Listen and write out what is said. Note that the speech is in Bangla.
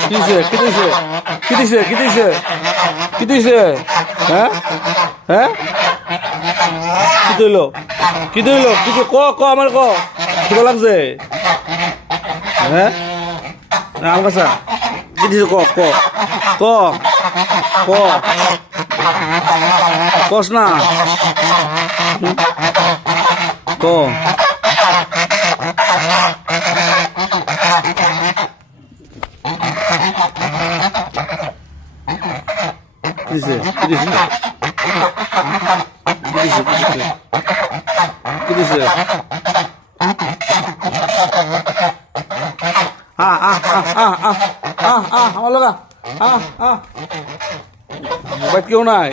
কি দিছে কি দিছে কি দিছে কি দিছে কি দিছে হ্যাঁ হ্যাঁ কি দিল কি দিল কি ক ক আমার ক কিবা লাগছে হ্যাঁ আম কাছা কি দিছে ক ক ক ক কস না ক দিছে কি দিছে কি দিছে কি দিছে আমার লগা মোবাইল কেউ নাই